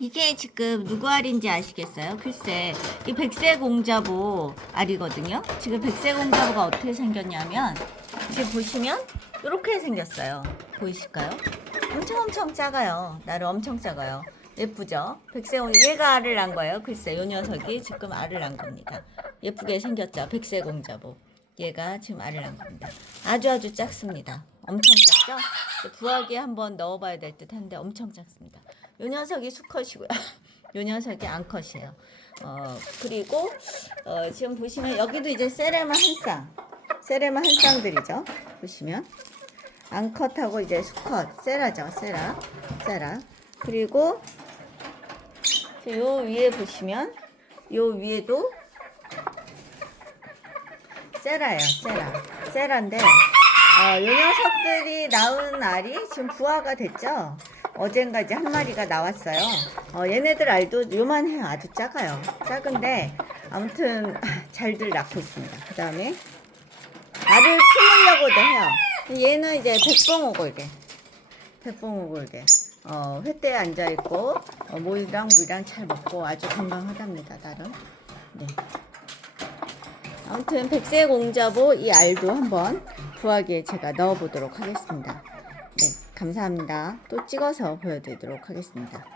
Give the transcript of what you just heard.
이게 지금 누구 알인지 아시겠어요? 글쎄, 이 백세공자보 알이거든요. 지금 백세공자보가 어떻게 생겼냐면, 지금 보시면 이렇게 생겼어요. 보이실까요? 엄청 작아요. 나를 엄청 작아요. 예쁘죠? 백세공자, 얘가 알을 낳은 거예요. 글쎄, 요 녀석이 지금 알을 낳은 겁니다. 예쁘게 생겼죠? 백세공자보. 얘가 지금 알을 낳은 겁니다. 아주 작습니다. 엄청 작죠? 부화기에 한번 넣어봐야 될 듯 한데 엄청 작습니다. 요 녀석이 수컷이고요. 요 녀석이 암컷이에요. 그리고 지금 보시면 여기도 이제 세레마 한 쌍들이죠. 보시면 암컷하고 이제 수컷 세라죠. 세라. 그리고 요 위에 보시면 요 위에도 세라예요. 세라인데 요 녀석들이 낳은 알이 지금 부화가 됐죠. 어젠가 이제 한 마리가 나왔어요. 얘네들 알도 요만해요. 아주 작은데 아무튼 잘들 낳고 있습니다. 그 다음에 알을 품으려고도 해요. 얘는 이제 백봉오골개 횃대에 앉아있고 물이랑 잘 먹고 아주 건강하답니다. 나름. 네. 아무튼 백세공자보 이 알도 한번 부화기에 제가 넣어보도록 하겠습니다. 네, 감사합니다. 또 찍어서 보여드리도록 하겠습니다.